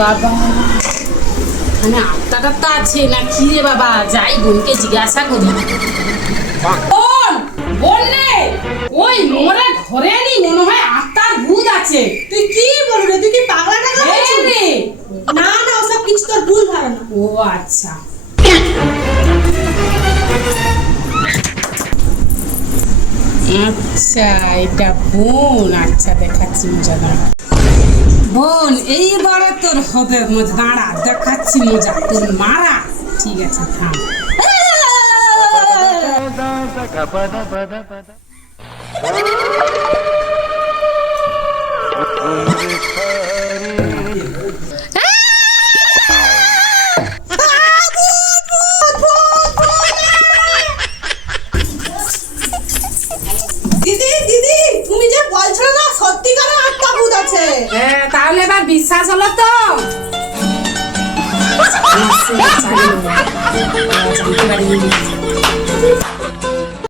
বাবা, মানে আত্মাটা তো আছে না কি রে বাবা? যাই বোনকে জিজ্ঞাসা করি। বোন, বোন রে, ওই মোরা ঘরে নি মনে হয় আত্মার ভূত আছে। তুই কি বলবি রে? তুই কি পাগলা টাগলা হয়েছিস রে? না না, ওসব কিছু তোর ভুল ধারণা। ও আচ্ছা, আচ্ছা এটা বোন। আচ্ছা দেখাচ্ছি মজা, দাঁড়া বোন, এইবারে তোর হবে মজা। দাঁড়া দেখাচ্ছি মজা তোর মারা। ঠিক আছে থাম। দিদি দিদি, তুমি যে বলছো না সত্যিকারে আত্মা ভূত আছে। হ্যাঁ, তাহলে এবার বিশ্বাস হলো তো? জানতে পারিনি।